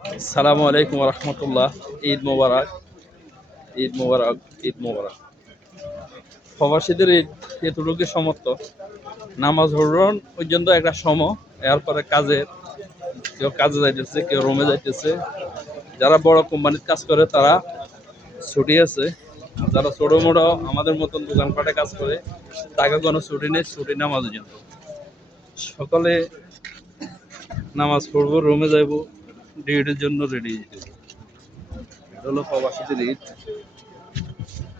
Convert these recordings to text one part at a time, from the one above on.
আসসালামু আলাইকুম রহমতুল্লাহ। ঈদ মোবারক, ঈদ মোবারক, ঈদ মোবারক। প্রবাসীদের ঈদ এতটুকু সমর্থ, নামাজ ধরুন পর্যন্ত একটা এরপরে কেউ কাজে যাইতেছে, কেউ রুমে যাইতেছে। যারা বড় কোম্পানির কাজ করে তারা ছুটি আছে, যারা ছোটো মোটো আমাদের মতন দোকানপাটে কাজ করে তাকে কোনো ছুটি নেই, ছুটি নামাজের জন্য। সকালে নামাজ পড়বো, রুমে যাইব, ডিউটির জন্য রেডি। এটা হলো প্রবাসীদের ঈদ।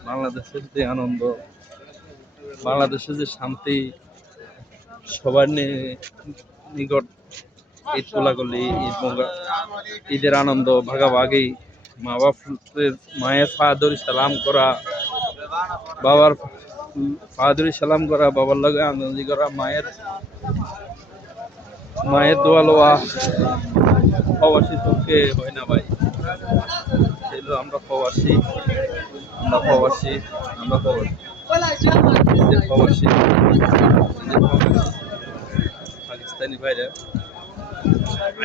বাংলাদেশের যে আনন্দ, বাংলাদেশের যে শান্তি, সবার নিকট ঈদ কোলাকুলি, ঈদের আনন্দ ভাগাভাগি, মা বাপের মায়ের ফাদরি সালাম করা, বাবার ফাদরি সালাম করা, বাবার লগে আনন্দি করা, মায়ের দোয়া লোয়া প্রবাসী পক্ষে হয় না ভাই। সেগুলো আমরা প্রবাসী, আমরা প্রবাসী, আমরা প্রবাসী পাকিস্তানি ভাইরা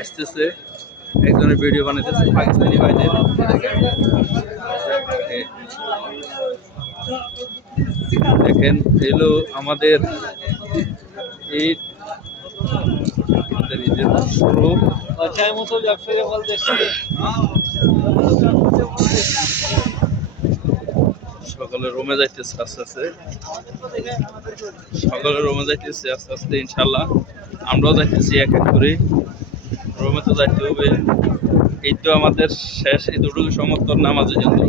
আসতেছে, একজনের ভিডিও বানাইতেছে পাকিস্তানি ভাইদের। দেখেন এলো আমাদের ঈদ, ঈদের শুরু। সকালে রুমে যাইতেছে আস্তে আস্তে, সকালে রুমে যাইতেছে আস্তে আস্তে, ইনশাল্লাহ আমরাও যাইতেছি এক এক করে। রুমে তো যাইতে হবে, এই তো আমাদের শেষ এতটুকু সমর্থন নামাজের জন্য।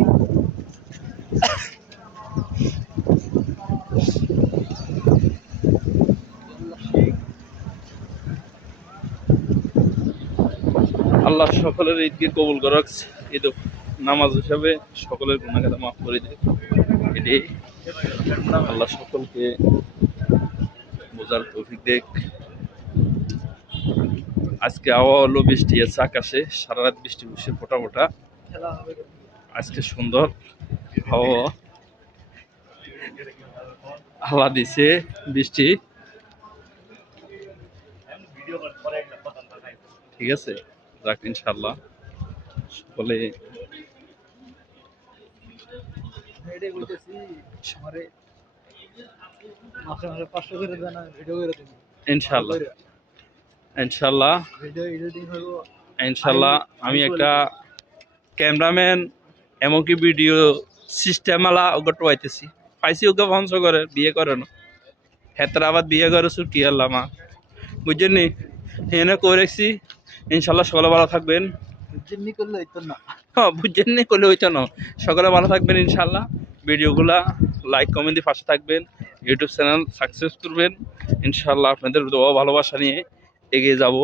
আল্লাহ সকলের ঈদকে কবুল করুক, ঈদ নামাজ হিসাবে সকলের গুনাহগার মাফ করে দেয়। এটাই আল্লাহ সকলকে বোঝার তৌফিক দেখ। আজকে আবহাওয়া হলো বৃষ্টি আছে আকাশে, সারা রাত বৃষ্টি বসে ফোটা ফোটা। আজকে সুন্দর হাওয়া, হাওয়া দিছে বৃষ্টি, ঠিক আছে। যাক ইনশাল্লাহ সকলে ইনশাল্লাহ ইনশাল্লাহ ইনশাল্লাহ আমি একটা ক্যামেরাম্যান এমনকি ভিডিও সিস্টেম আলা ওকে টোয়াইতেছি, পাইছি ওকে ভংস করে বিয়ে করে না, হেতরাবাদ বিয়ে করেছো কি আল্লাহ মা, বুঝছেন নি? এনে করে রাখছি। ইনশাল্লাহ সকলে ভালো থাকবেন। হ্যাঁ বুঝছেন নি করলে হইতো না। সকলে ভালো থাকবেন ইনশাল্লাহ। ভিডিওগুলা লাইক কমেন্ট দিয়ে পাশে থাকবেন, ইউটিউব চ্যানেল সাকসেস করবেন ইনশাল্লাহ। আপনাদের দোয়া ভালোবাসা নিয়ে এগিয়ে যাব,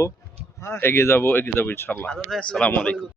এগিয়ে যাব, এগিয়ে যাব ইনশাল্লাহ। আসসালামু আলাইকুম।